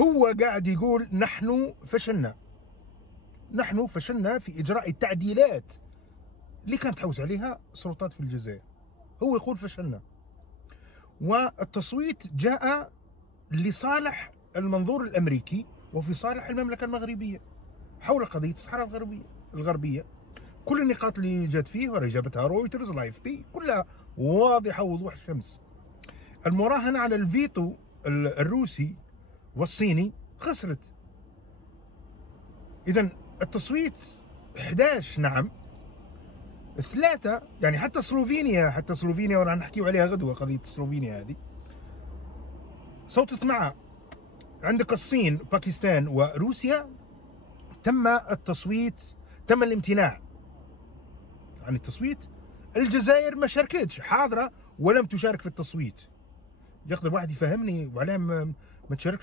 هو قاعد يقول نحن فشلنا في إجراء التعديلات اللي كانت تحوز عليها السلطات في الجزائر. هو يقول فشلنا، والتصويت جاء لصالح المنظور الأمريكي وفي صالح المملكة المغربية حول قضية الصحراء الغربية. كل النقاط اللي جات فيه ورا جابتها رويترز لايف بي كلها واضحة وضوح الشمس. المراهنة على الفيتو الروسي والصيني خسرت. إذا التصويت 11 نعم، 3 يعني حتى سلوفينيا وراح نحكيو عليها غدوة. قضية سلوفينيا هذه صوتت معها. عندك الصين باكستان وروسيا تم الامتناع عن التصويت. الجزائر ما شاركتش، حاضرة ولم تشارك في التصويت. يقدر واحد يفهمني وعلاه ما تشاركش؟